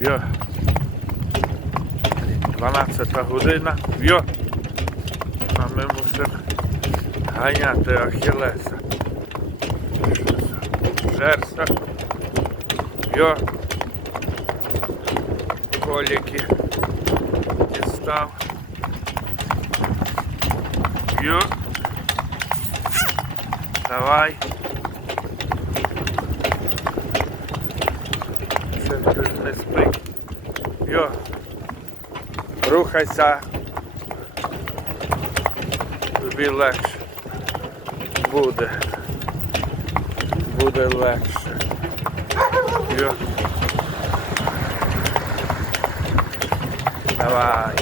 Йо. 12 година. Йо. А ми мусимо ганяти Ахілеса. Жерса. Йо. Коліки. Дістав. Йо. Давай. Ще не спить. Йо. Рухайся. Тобі легше. Буде. Буде легше. Йо. Давай.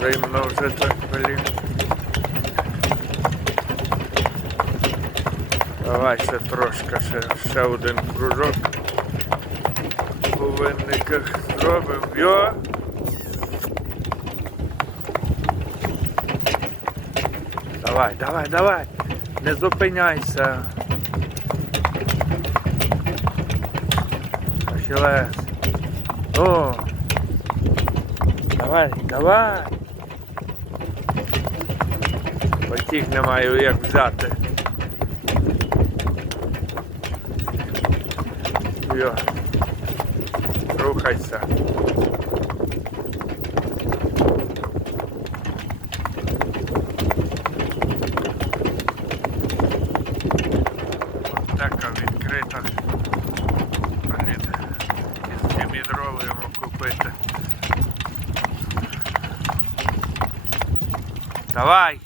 Зимно вже так, блін. Давай ще трошки, ще, ще один кружок. По винниках зробимо. Йо! Давай, давай, давай! Не зупиняйся. Ахілес. О! Давай, давай! Потік не маю як взяти. Йо. Рухайся. Аптека відкрита. Із дімідрову йому купити. Давай!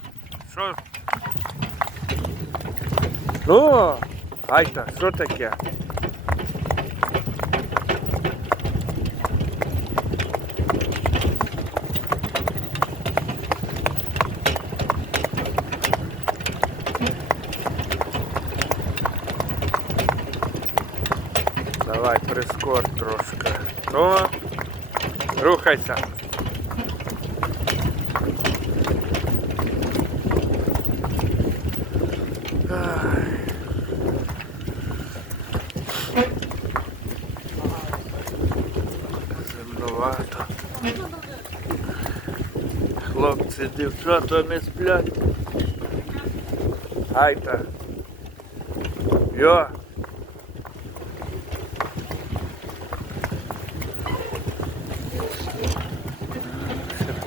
Що? Ну, Айта, що таке? Давай, прискор трошки. Ну, рухайся. Ай. Земновато. Хлопці, дівчата не сплять. Айта. Йо.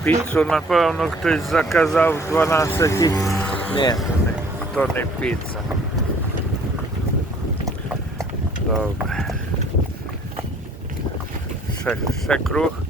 Піцу, напевно, хтось заказав в 12. Ні, то не піца. Добре. Ще, ще круг.